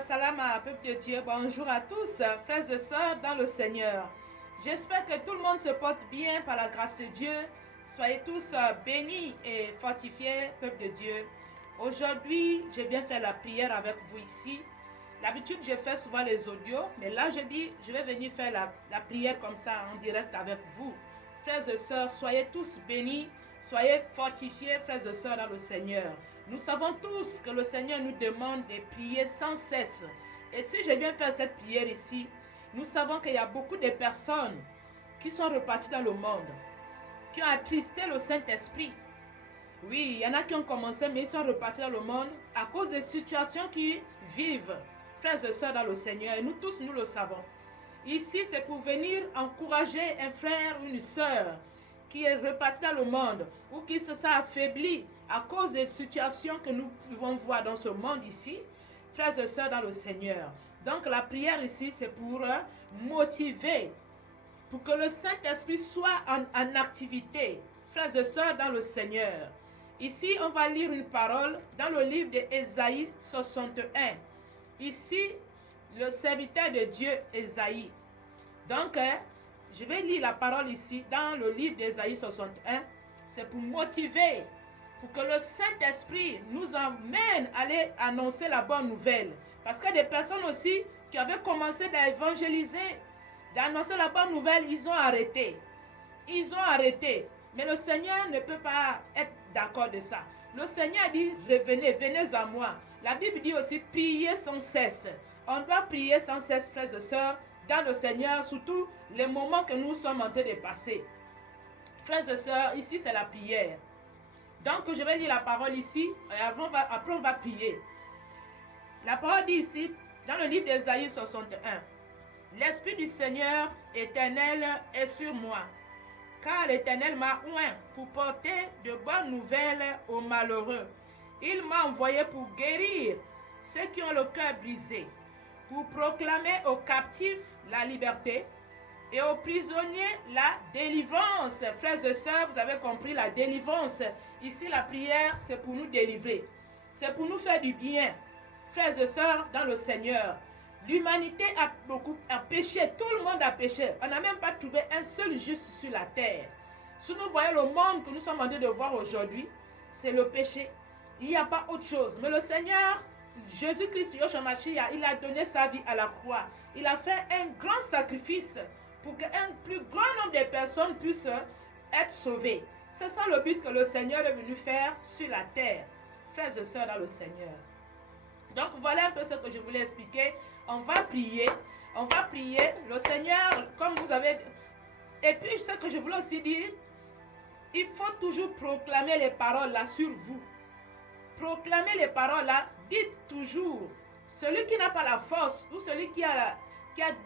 Salama, peuple de Dieu. Bonjour à tous, frères et sœurs dans le Seigneur. J'espère que tout le monde se porte bien par la grâce de Dieu. Soyez tous bénis et fortifiés, peuple de Dieu. Aujourd'hui, je viens faire la prière avec vous ici. D'habitude, je fais souvent les audios, mais là, je dis, je vais venir faire la prière comme ça, en direct avec vous. Frères et sœurs, soyez tous bénis, soyez fortifiés, frères et sœurs dans le Seigneur. Nous savons tous que le Seigneur nous demande de prier sans cesse. Et si je viens faire cette prière ici, nous savons qu'il y a beaucoup de personnes qui sont reparties dans le monde, qui ont attristé le Saint-Esprit. Oui, il y en a qui ont commencé, mais ils sont repartis dans le monde à cause des situations qu'ils vivent, frères et sœurs dans le Seigneur. Et nous tous, nous le savons. Ici, c'est pour venir encourager un frère ou une sœur qui est reparti dans le monde ou qui se sent affaibli à cause des situations que nous pouvons voir dans ce monde ici, frères et sœurs dans le Seigneur. Donc la prière ici, c'est pour motiver, pour que le Saint-Esprit soit en activité, frères et sœurs dans le Seigneur. Ici, on va lire une parole dans le livre d'Ésaïe 61. Ici, le serviteur de Dieu, Ésaïe. Donc, je vais lire la parole ici dans le livre d'Ésaïe 61. C'est pour motiver, pour que le Saint-Esprit nous emmène à aller annoncer la bonne nouvelle. Parce que des personnes aussi qui avaient commencé d'évangéliser, d'annoncer la bonne nouvelle, ils ont arrêté. Ils ont arrêté. Mais le Seigneur ne peut pas être d'accord de ça. Le Seigneur dit, revenez, venez à moi. La Bible dit aussi, priez sans cesse. On doit prier sans cesse, frères et sœurs, dans le Seigneur, surtout les moments que nous sommes en train de passer. Frères et sœurs, ici c'est la prière. Donc je vais lire la parole ici, et après on va prier. La parole dit ici, dans le livre d'Ésaïe 61, « L'Esprit du Seigneur éternel est sur moi, car l'Éternel m'a oint pour porter de bonnes nouvelles aux malheureux. Il m'a envoyé pour guérir ceux qui ont le cœur brisé, pour proclamer aux captifs la liberté et aux prisonniers la délivrance. » Frères et sœurs, vous avez compris la délivrance. Ici, la prière, c'est pour nous délivrer. C'est pour nous faire du bien. Frères et sœurs, dans le Seigneur, l'humanité a péché. Tout le monde a péché. On n'a même pas trouvé un seul juste sur la terre. Si nous voyons le monde que nous sommes en train de voir aujourd'hui, c'est le péché. Il n'y a pas autre chose. Mais le Seigneur, Jésus-Christ, Yoshua Mashiach, il a donné sa vie à la croix. Il a fait un grand sacrifice pour qu'un plus grand nombre de personnes puissent être sauvées. C'est ça le but que le Seigneur est venu faire sur la terre. Frères et sœurs dans le Seigneur. Donc voilà un peu ce que je voulais expliquer. On va prier. On va prier. Le Seigneur, comme vous avez... Et puis ce que je voulais aussi dire, il faut toujours proclamer les paroles là sur vous. Proclamez les paroles là, dites toujours, celui qui n'a pas la force, ou celui qui a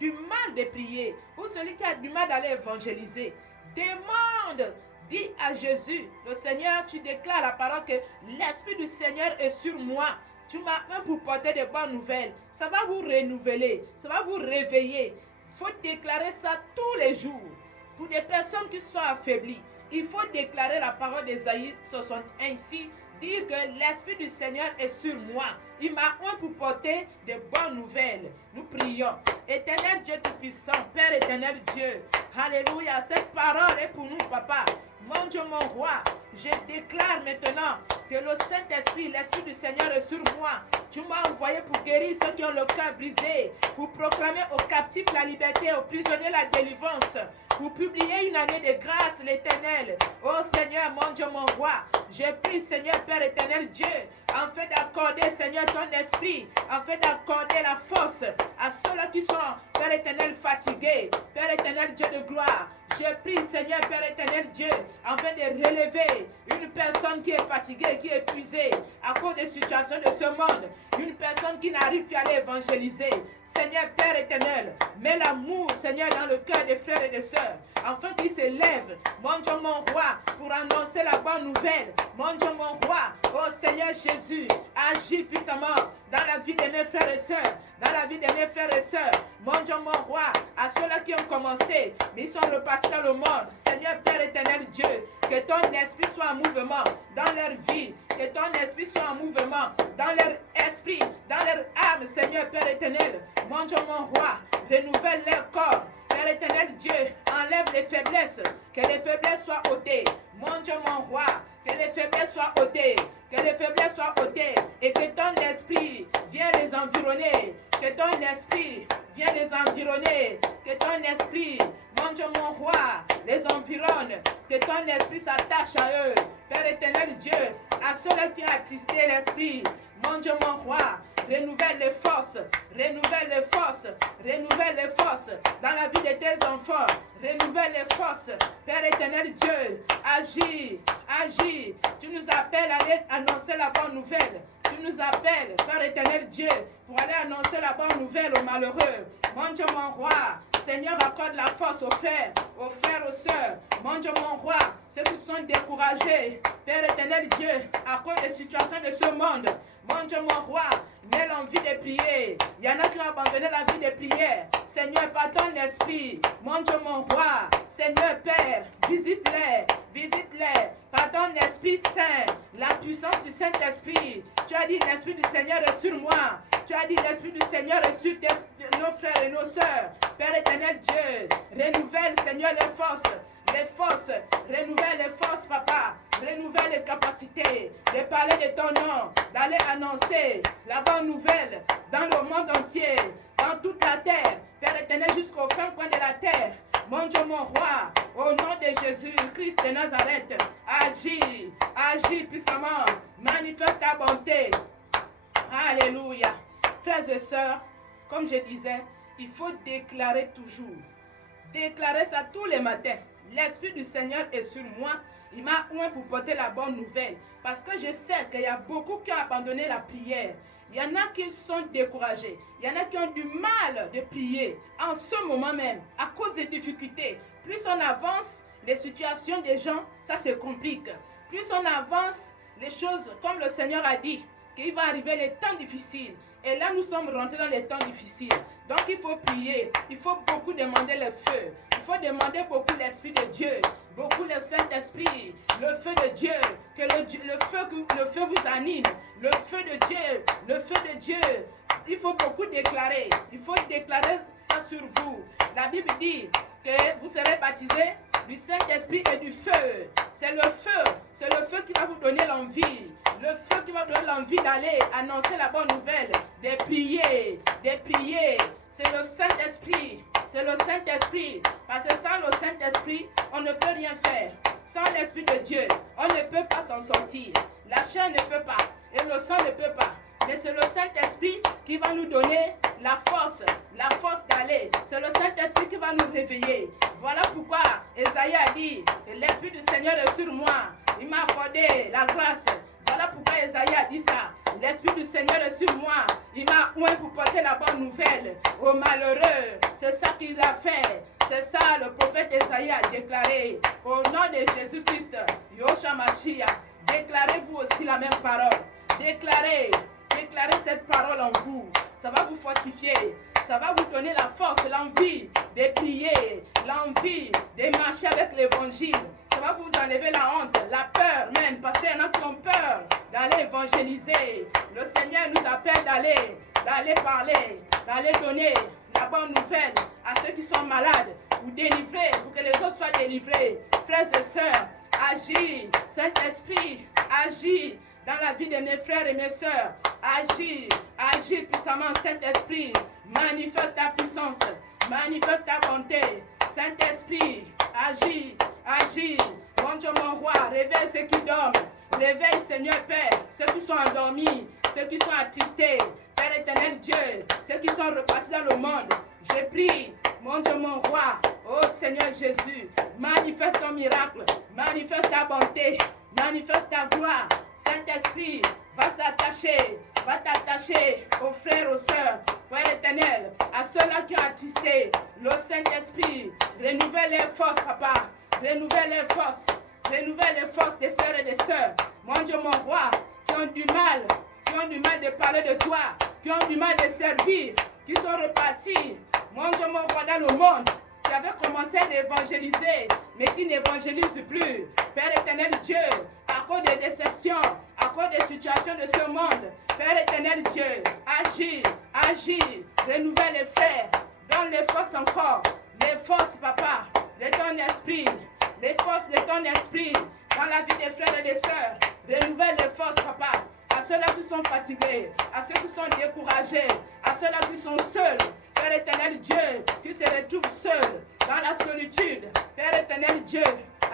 du mal de prier, ou celui qui a du mal d'aller évangéliser, demande, dis à Jésus, le Seigneur, tu déclares la parole que l'Esprit du Seigneur est sur moi. Tu m'as même pour porter de bonnes nouvelles. Ça va vous renouveler, ça va vous réveiller. Il faut déclarer ça tous les jours. Pour des personnes qui sont affaiblies, il faut déclarer la parole d'Ésaïe 61 ici. Dire que l'Esprit du Seigneur est sur moi. Il m'a oint pour porter de bonnes nouvelles. Nous prions. Éternel Dieu Tout-Puissant, Père éternel Dieu. Alléluia. Cette parole est pour nous, Papa. Mon Dieu, mon roi, je déclare maintenant que le Saint-Esprit, l'Esprit du Seigneur est sur moi. Tu m'as envoyé pour guérir ceux qui ont le cœur brisé, pour proclamer aux captifs la liberté, aux prisonniers la délivrance, pour publier une année de grâce, l'Éternel. Oh Seigneur, mon Dieu, mon roi, je prie, Seigneur, Père éternel Dieu, afin d'accorder, Seigneur, ton esprit, afin d'accorder la force à ceux-là qui sont, Père éternel, fatigués. Père éternel, Dieu de gloire, je prie, Seigneur, Père éternel Dieu, afin de relever une personne qui est fatiguée, qui est épuisée à cause des situations de ce monde, une personne qui n'arrive plus à aller évangéliser. Seigneur, Père éternel, mets l'amour, Seigneur, dans le cœur des frères et des sœurs, afin qu'ils se lèvent, mon Dieu, mon roi, pour annoncer la bonne nouvelle. Mon Dieu, mon roi, oh Seigneur Jésus, agis puissamment dans la vie de mes frères et sœurs, dans la vie de mes frères et sœurs. Mon Dieu, mon roi, à ceux-là qui ont commencé, mais ils sont repartis dans le monde. Seigneur, Père éternel Dieu, que ton esprit soit en mouvement dans leur vie, que ton esprit soit en mouvement dans leur esprit, dans leur âme, Seigneur. Seigneur, Père éternel, mon Dieu, mon roi, renouvelle leur corps. Père éternel Dieu, enlève les faiblesses, que les faiblesses soient ôtées. Mon Dieu, mon roi, que les faiblesses soient ôtées, que les faiblesses soient ôtées, et que ton esprit vienne les environner, que ton esprit vienne les environner, que ton esprit, mon Dieu, mon roi, les environne, que ton esprit s'attache à eux. Père éternel Dieu, à ceux-là qui ont attristé l'esprit, mon Dieu, mon roi, renouvelle les forces, renouvelle les forces, renouvelle les forces dans la vie de tes enfants, renouvelle les forces. Père éternel Dieu, agis, agis. Tu nous appelles à aller annoncer la bonne nouvelle. Tu nous appelles, Père éternel Dieu, pour aller annoncer la bonne nouvelle aux malheureux. Mon Dieu, mon roi, Seigneur, accorde la force aux frères, aux sœurs. Mon Dieu, mon roi, ceux qui sont découragés, Père éternel Dieu, à cause des situations de ce monde. Mon Dieu, mon roi, mets l'envie de prier. Il y en a qui ont abandonné la vie de prière. Seigneur, pardonne l'esprit. Mon Dieu, mon roi, Seigneur Père, visite-les, visite-les. Pardonne l'Esprit Saint, la puissance du Saint-Esprit. Tu as dit, l'Esprit du Seigneur est sur moi. Tu as dit, l'Esprit du Seigneur est sur nos frères et nos sœurs. Père éternel Dieu, renouvelle, Seigneur, les forces. Les forces, renouvelle les forces, papa. Renouvelle les capacités de parler de ton nom, d'aller annoncer la bonne nouvelle dans le monde entier, dans toute la terre. Père éternel, jusqu'au fin coin de la terre. Mon Dieu, mon roi, au nom de Jésus, Christ de Nazareth, agis, agis puissamment, manifeste ta bonté. Alléluia. Frères et sœurs, comme je disais, il faut déclarer toujours. Déclarer ça tous les matins. L'Esprit du Seigneur est sur moi. Il m'a oint pour porter la bonne nouvelle. Parce que je sais qu'il y a beaucoup qui ont abandonné la prière. Il y en a qui sont découragés. Il y en a qui ont du mal de prier en ce moment même, à cause des difficultés. Plus on avance, les situations des gens, ça se complique. Plus on avance, les choses, comme le Seigneur a dit, qu'il va arriver les temps difficiles. Et là, nous sommes rentrés dans les temps difficiles. Donc, il faut prier. Il faut beaucoup demander le feu. Il faut demander beaucoup l'Esprit de Dieu. Beaucoup le Saint-Esprit. Le feu de Dieu. Que le feu vous anime. Le feu de Dieu. Le feu de Dieu. Il faut beaucoup déclarer. Il faut déclarer ça sur vous. La Bible dit que vous serez baptisés du Saint-Esprit et du feu. C'est le feu. C'est le feu qui va vous donner l'envie. Le feu qui va vous donner l'envie d'aller annoncer la bonne nouvelle. De prier. De prier. C'est le Saint-Esprit. C'est le Saint-Esprit. Parce que sans le Saint-Esprit, on ne peut rien faire. Sans l'Esprit de Dieu, on ne peut pas s'en sortir. La chair ne peut pas. Et le sang ne peut pas. Mais c'est le Saint-Esprit qui va nous donner la force d'aller. C'est le Saint-Esprit qui va nous réveiller. Voilà pourquoi Esaïe a dit, l'Esprit du Seigneur est sur moi. Il m'a accordé la grâce. Voilà pourquoi Esaïe a dit ça. L'Esprit du Seigneur est sur moi. Il m'a oint pour porter la bonne nouvelle aux malheureux. C'est ça qu'il a fait. C'est ça le prophète Esaïe a déclaré. Au nom de Jésus-Christ, Yoshua Mashiach, déclarez-vous aussi la même parole. Déclarez cette parole en vous. Ça va vous fortifier. Ça va vous donner la force, l'envie de prier, l'envie de marcher avec l'évangile. Ça va vous enlever la honte, la peur même, parce qu'il y en a qui ont peur d'aller évangéliser. Le Seigneur nous appelle d'aller parler, d'aller donner la bonne nouvelle à ceux qui sont malades, ou délivrer, pour que les autres soient délivrés. Frères et sœurs, agis, Saint-Esprit, agis dans la vie de mes frères et mes sœurs. Agis, agis puissamment, Saint-Esprit. Manifeste ta puissance, manifeste ta bonté. Saint-Esprit, agis, agis. Mon Dieu, mon roi, réveille ceux qui dorment. Réveille, Seigneur Père, ceux qui sont endormis, ceux qui sont attristés. Père éternel Dieu, ceux qui sont repartis dans le monde. Je prie, mon Dieu, mon roi, oh Seigneur Jésus, manifeste ton miracle, manifeste ta bonté, manifeste ta gloire. Saint-Esprit, va t'attacher aux frères, aux sœurs, Père éternel, à ceux-là qui ont attristé. Le Saint-Esprit, renouvelle les forces, papa, renouvelle les forces des frères et des sœurs. Mon Dieu, mon roi, qui ont du mal de parler de toi, qui ont du mal de servir, qui sont repartis. Mon Dieu, mon roi, dans le monde, qui avait commencé à évangéliser, mais qui n'évangélise plus. Père éternel Dieu, à cause des déceptions, à cause des situations de ce monde, Père éternel Dieu, agis agis, renouvelle les frères, donne les forces encore, les forces, papa, de ton esprit, les forces de ton esprit, dans la vie des frères et des sœurs, renouvelle les forces, papa, à ceux-là qui sont fatigués, à ceux qui sont découragés, à ceux-là qui sont seuls, Père éternel Dieu, qui se retrouvent seuls, dans la solitude, Père éternel Dieu,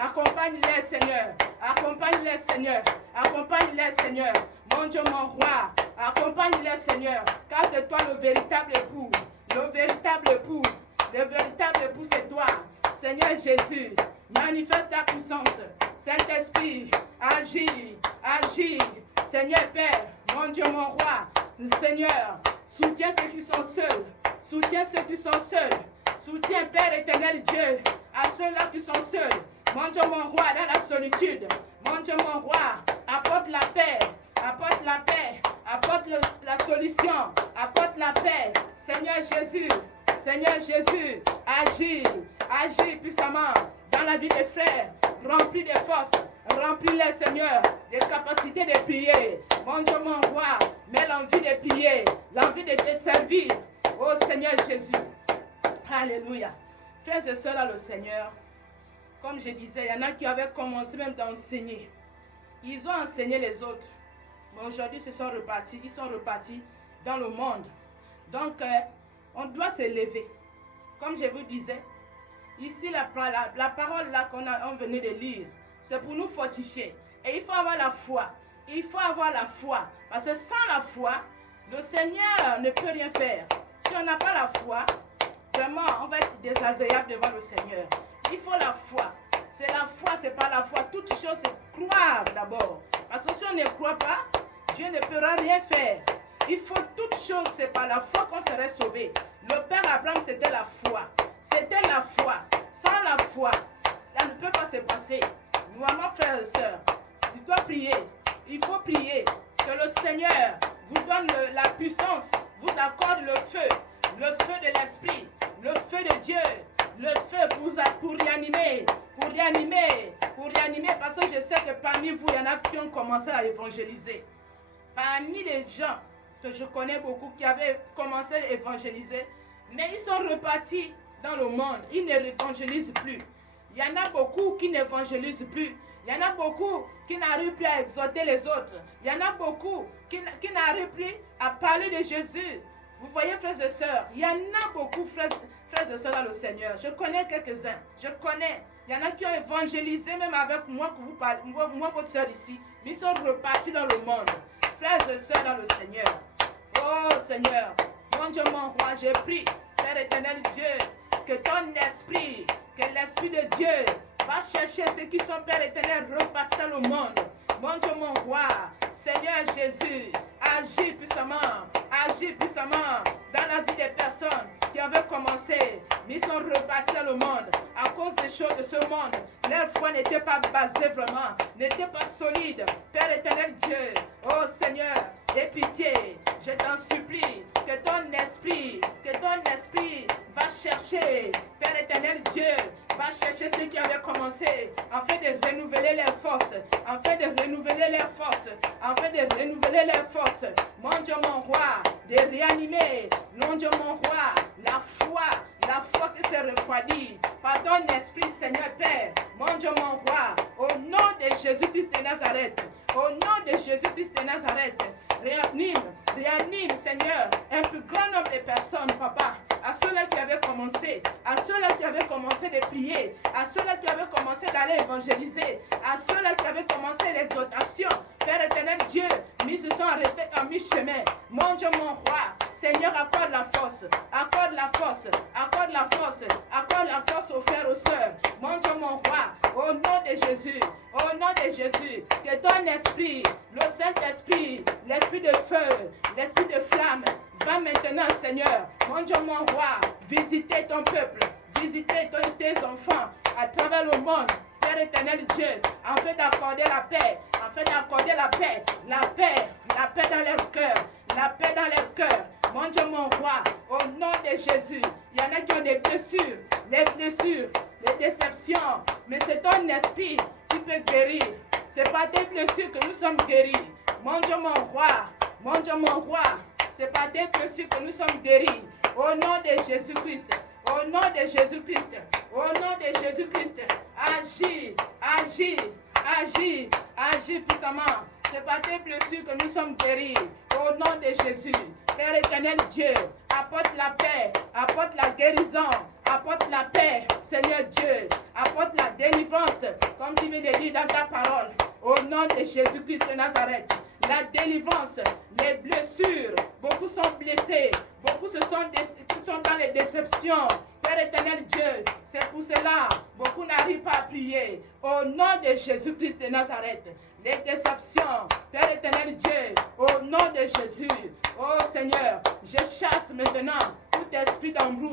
accompagne-les, Seigneur, accompagne-les, Seigneur, accompagne-les, Seigneur, mon Dieu, mon roi, accompagne-les, Seigneur, car c'est toi le véritable époux, le véritable époux, c'est toi, Seigneur Jésus, manifeste ta puissance, Saint-Esprit, agis, agis, Seigneur Père, mon Dieu, mon roi, Seigneur, soutiens ceux qui sont seuls, soutiens ceux qui sont seuls, soutiens Père éternel Dieu, à ceux-là qui sont seuls, mon Dieu, mon roi, dans la solitude, mon Dieu, mon roi, apporte la paix, apporte la paix, apporte la solution, apporte la paix, Seigneur Jésus, agis, agis puissamment dans la vie des frères, remplis de force, remplis-les, Seigneur, des capacités de prier. Mon Dieu, mon roi, mets l'envie de prier, l'envie de te servir. Oh Seigneur Jésus. Alléluia. Frères et sœurs dans le Seigneur, comme je disais, il y en a qui avaient commencé même d'enseigner. Ils ont enseigné les autres. Mais aujourd'hui, ils sont repartis dans le monde. Donc, on doit se lever. Comme je vous disais, ici, la parole là qu'on venait de lire, c'est pour nous fortifier. Et il faut avoir la foi. Il faut avoir la foi. Parce que sans la foi, le Seigneur ne peut rien faire. Si on n'a pas la foi, vraiment, on va être désagréable devant le Seigneur. Il faut la foi. C'est la foi, c'est pas la foi. Toute chose, c'est croire d'abord. Parce que si on ne croit pas, Dieu ne pourra rien faire. Il faut toute chose, c'est par la foi qu'on serait sauvé. Le Père Abraham, c'était la foi. C'était la foi. Sans la foi, ça ne peut pas se passer. Vraiment, frères et sœurs, il doit prier. Il faut prier que le Seigneur vous donne la puissance, vous accorde le feu de l'Esprit, le feu de Dieu, le feu pour réanimer, parce que je sais que parmi vous, il y en a qui ont commencé à évangéliser. Parmi les gens que je connais beaucoup qui avaient commencé à évangéliser, mais ils sont repartis dans le monde, ils ne évangélisent plus. Il y en a beaucoup qui n'évangélisent plus. Il y en a beaucoup qui n'arrivent plus à exhorter les autres. Il y en a beaucoup qui n'arrivent plus à parler de Jésus. Vous voyez, frères et sœurs, il y en a beaucoup, frères et sœurs dans le Seigneur. Je connais quelques-uns. Il y en a qui ont évangélisé, même avec moi, que vous parlez, moi, votre sœur ici. Mais ils sont repartis dans le monde. Frères et sœurs dans le Seigneur. Oh Seigneur, mon Dieu, mon roi, j'ai prie, Père éternel Dieu, que ton esprit, que l'esprit de Dieu va chercher ceux qui sont, Père éternel, repartis dans le monde. Mon Dieu, mon roi, Seigneur Jésus, agis puissamment dans la vie des personnes qui avaient commencé, mais ils sont repartis dans le monde à cause des choses de ce monde. Leur foi n'était pas basée vraiment, n'était pas solide. Père éternel Dieu, oh Seigneur, aie pitié, je t'en supplie, que ton esprit va chercher, Père éternel Dieu, va chercher ceux qui avaient commencé, afin de renouveler leurs forces, mon Dieu mon roi, de réanimer, mon Dieu mon roi, la foi qui s'est refroidie par ton esprit, Seigneur Père, mon Dieu mon roi, au nom de Jésus-Christ de Nazareth, réanime, Seigneur, un plus grand nombre de personnes, Papa, à ceux-là qui avaient commencé, de prier, à ceux-là qui avaient commencé d'aller évangéliser, à ceux-là qui avaient commencé l'exhortation. Père éternel Dieu, ils se sont arrêtés à mi-chemin. Mon Dieu, mon roi, Seigneur, accorde la force aux frères, aux sœurs. Mon Dieu, mon roi, au nom de Jésus, que ton esprit, le Saint-Esprit, l'esprit de feu, l'esprit de flamme, va maintenant, Seigneur, mon Dieu, mon roi, visiter ton peuple, visiter tes enfants à travers le monde. Père éternel Dieu, afin d'accorder la paix, dans leur cœur, mon Dieu, mon roi, au nom de Jésus. Il y en a qui ont des blessures, les déceptions, mais c'est ton esprit qui peut guérir. C'est par tes blessures que nous sommes guéris. Mon Dieu, mon roi, C'est par tes blessures que nous sommes guéris. Au nom de Jésus-Christ. Au nom de Jésus-Christ. Au nom de Jésus-Christ. Agis, agis, agis, agis puissamment. C'est par tes blessures que nous sommes guéris. Au nom de Jésus. Père éternel Dieu, apporte la paix, apporte la guérison, apporte la paix, Seigneur Dieu, apporte la délivrance, comme tu viens de dire dans ta parole. Au nom de Jésus-Christ de Nazareth. La délivrance, les blessures, beaucoup sont blessés, beaucoup sont dans les déceptions. Père éternel Dieu, c'est pour cela, beaucoup n'arrivent pas à prier. Au nom de Jésus-Christ de Nazareth, les déceptions, Père éternel Dieu, au nom de Jésus, oh Seigneur, je chasse maintenant tout esprit d'embrouille,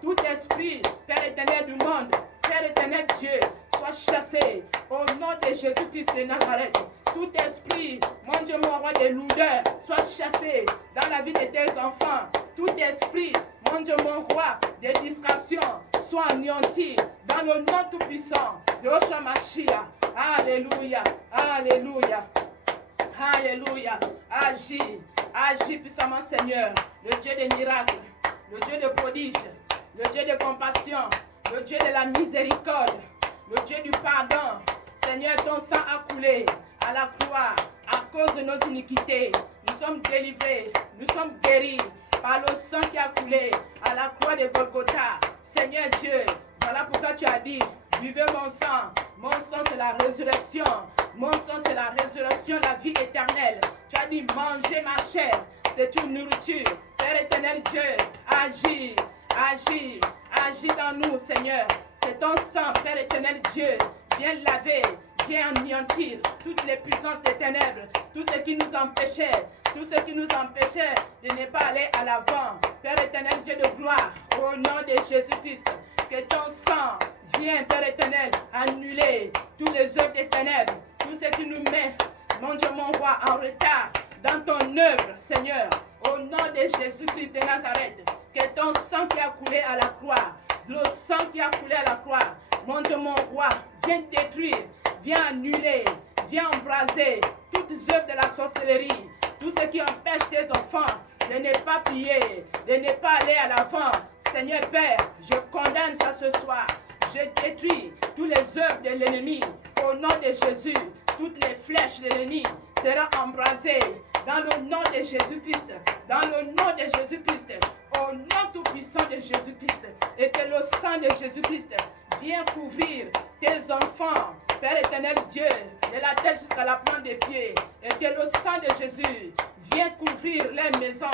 tout esprit, Père éternel du monde, Père éternel Dieu, soit chassé au nom de Jésus-Christ de Nazareth. Tout esprit, mon Dieu, mon roi de lourdeur, soit chassé dans la vie de tes enfants. Tout esprit, mon Dieu, mon roi de distraction, soit anéanti dans le nom tout-puissant de Yeshua Mashiach. Alléluia, alléluia, alléluia. Agis, agis puissamment, Seigneur, le Dieu des miracles, le Dieu de prodiges, le Dieu de compassion, le Dieu de la miséricorde, le Dieu du pardon. Seigneur, ton sang a coulé à la croix à cause de nos iniquités. Nous sommes délivrés, nous sommes guéris par le sang qui a coulé à la croix de Golgotha. Seigneur Dieu, voilà pourquoi tu as dit, buvez mon sang. Mon sang c'est la résurrection. Mon sang c'est la résurrection, la vie éternelle. Tu as dit, mangez ma chair. C'est une nourriture. Père éternel Dieu, agis, agis, agis dans nous, Seigneur. C'est ton sang, Père éternel Dieu. Viens laver, viens anéantir toutes les puissances des ténèbres, tout ce qui nous empêchait, de ne pas aller à l'avant. Père éternel, Dieu de gloire, au nom de Jésus-Christ, que ton sang vienne, Père éternel, annuler tous les œuvres des ténèbres, tout ce qui nous met, mon Dieu, mon roi, en retard dans ton œuvre, Seigneur, au nom de Jésus-Christ de Nazareth, que ton sang qui a coulé à la croix, le sang qui a coulé à la croix, mon Dieu, mon roi, viens détruire, viens annuler, viens embraser toutes les œuvres de la sorcellerie, tout ce qui empêche tes enfants de ne pas prier, de ne pas aller à l'avant. Seigneur Père, je condamne ça ce soir. Je détruis toutes les œuvres de l'ennemi. Au nom de Jésus, toutes les flèches de l'ennemi seront embrasées dans le nom de Jésus-Christ. Dans le nom de Jésus-Christ. Au nom tout-puissant de Jésus-Christ. Et que le sang de Jésus-Christ vienne couvrir tes enfants, Père éternel Dieu, de la tête jusqu'à la plante des pieds. Et que le sang de Jésus vienne couvrir les maisons.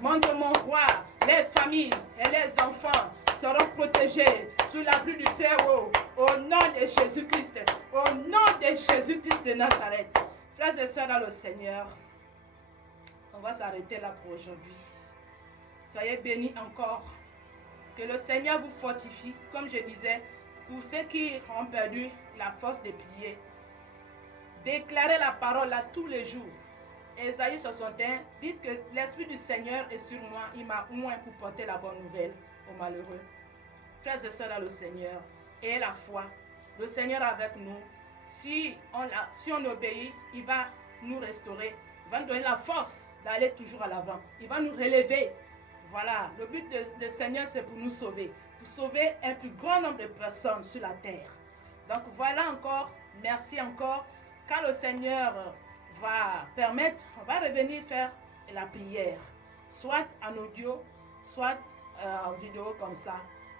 Mon Dieu, mon roi, les familles et les enfants seront protégés sous l'abri du Très-Haut. Au nom de Jésus-Christ. Au nom de Jésus-Christ de Nazareth. Frères et sœurs dans le Seigneur, on va s'arrêter là pour aujourd'hui. Soyez bénis encore. Que le Seigneur vous fortifie, comme je disais, pour ceux qui ont perdu la force de prier. Déclarez la parole là tous les jours. Ésaïe 61, dites que l'Esprit du Seigneur est sur moi, il m'a oint pour porter la bonne nouvelle aux malheureux. Frères et sœurs dans le Seigneur, ayez la foi. Le Seigneur est avec nous. Si on obéit, il va nous restaurer. Il va nous donner la force d'aller toujours à l'avant. Il va nous relever. Voilà, le but du Seigneur, c'est pour nous sauver. Pour sauver un plus grand nombre de personnes sur la terre. Donc voilà encore, merci encore. Quand le Seigneur va permettre, on va revenir faire la prière. Soit en audio, soit en vidéo comme ça.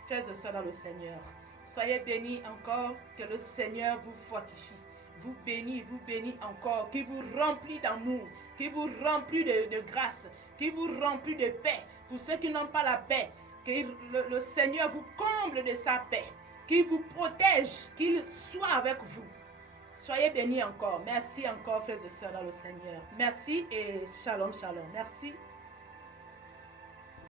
Frères et sœurs dans le Seigneur. Soyez bénis encore, que le Seigneur vous fortifie. Vous bénit encore, qui vous remplit d'amour, qui vous remplit de grâce, qui vous remplit de paix. Pour ceux qui n'ont pas la paix, que le Seigneur vous comble de sa paix, qu'il vous protège, qu'il soit avec vous. Soyez bénis encore. Merci encore, frères et sœurs dans le Seigneur. Merci et shalom, shalom. Merci.